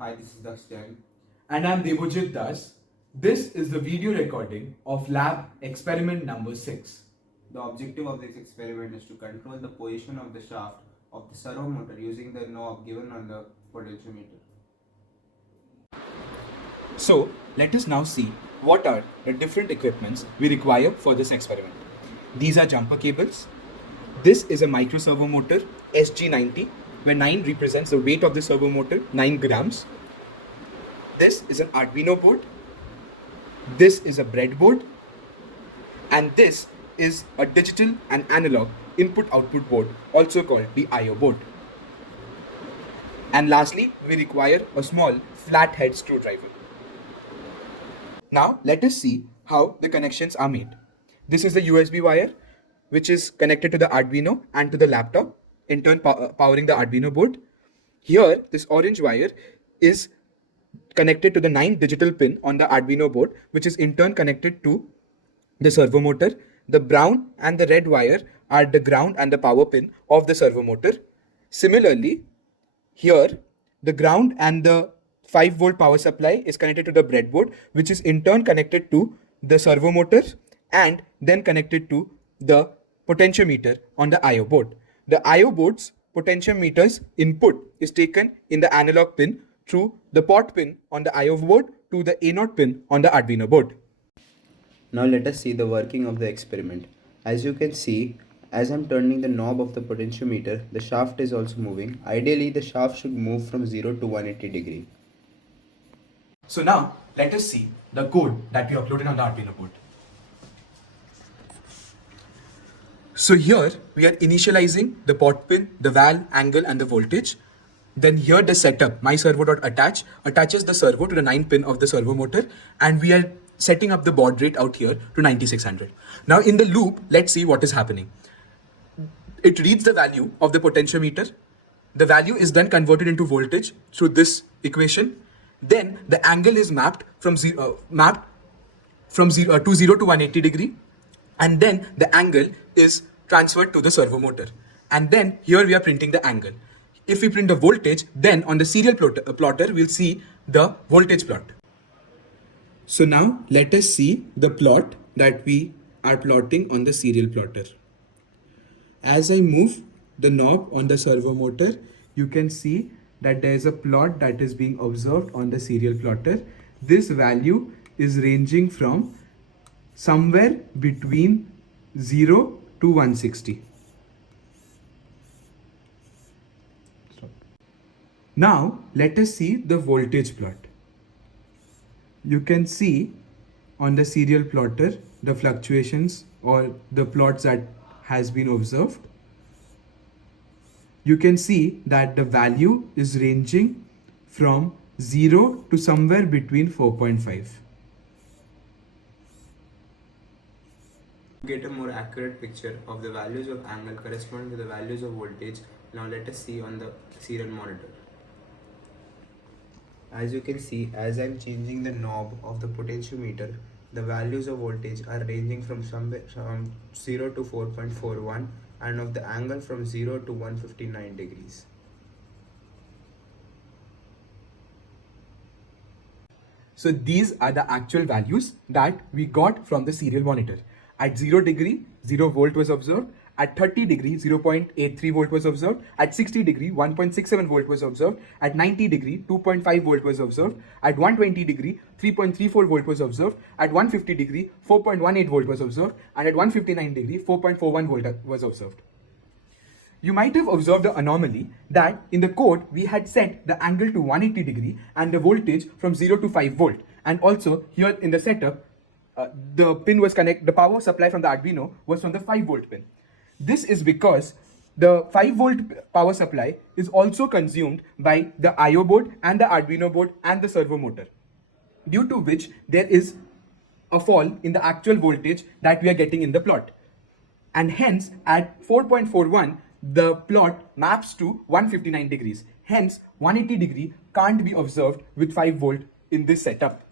Hi, this is Dakshan. And I'm Devojit Das. This is the video recording of lab experiment number 6. The objective of this experiment is to control the position of the shaft of the servo motor using the knob given on the potentiometer. So, let us now see what are the different equipments we require for this experiment. These are jumper cables. This is a micro servo motor SG90, where 9 represents the weight of the servo motor, 9 grams. This is an Arduino board. This is a breadboard. And this is a digital and analog input-output board, also called the I/O board. And lastly, we require a small flathead screwdriver. Now, let us see how the connections are made. This is the USB wire, which is connected to the Arduino and to the laptop, in turn powering the Arduino board. Here, this orange wire is connected to the 9 digital pin on the Arduino board, which is in turn connected to the servo motor. The brown and the red wire are the ground and the power pin of the servo motor. Similarly, here the ground and the 5-volt power supply is connected to the breadboard, which is in turn connected to the servo motor and then connected to the potentiometer on the I/O board. The I/O board's potentiometer's input is taken in the analog pin through the pot pin on the I/O board to the A0 pin on the Arduino board. Now let us see the working of the experiment. As you can see, as I'm turning the knob of the potentiometer, the shaft is also moving. Ideally, the shaft should move from 0 to 180 degree. So now let us see the code that we uploaded on the Arduino board. So here we are initializing the pot pin, the valve, angle and the voltage. Then here the setup, myservo.attach, attaches the servo to the 9 pin of the servo motor, and we are setting up the baud rate out here to 9600. Now in the loop, let's see what is happening. It reads the value of the potentiometer. The value is then converted into voltage through this equation. Then the angle is mapped from 0 to 180 degree, and then the angle is transferred to the servo motor. And then here we are printing the angle. If we print the voltage, then on the serial plotter, we'll see the voltage plot. So now let us see the plot that we are plotting on the serial plotter. As I move the knob on the servo motor, you can see that there is a plot that is being observed on the serial plotter. This value is ranging from somewhere between 0 to 160. Now let us see the voltage plot. You can see on the serial plotter the fluctuations or the plots that has been observed. You can see that the value is ranging from 0 to somewhere between 4.5. To get a more accurate picture of the values of angle corresponding to the values of voltage, now let us see on the serial monitor. As you can see, as I'm changing the knob of the potentiometer, the values of voltage are ranging from 0 to 4.41 and of the angle from 0 to 159 degrees. So these are the actual values that we got from the serial monitor. At 0 degree, 0 volt was observed. At 30 degree, 0.83 volt was observed. At 60 degree, 1.67 volt was observed. At 90 degree, 2.5 volt was observed. At 120 degree, 3.34 volt was observed. At 150 degree, 4.18 volt was observed. And at 159 degree, 4.41 volt was observed. You might have observed the anomaly that in the code we had set the angle to 180 degree and the voltage from 0 to 5 volt. And also here in the setup, the power supply from the Arduino was from the 5 volt pin. This is because the 5 volt power supply is also consumed by the I/O board and the Arduino board and the servo motor, due to which there is a fall in the actual voltage that we are getting in the plot. And hence at 4.41, the plot maps to 159 degrees. Hence 180 degree can't be observed with 5 volt in this setup.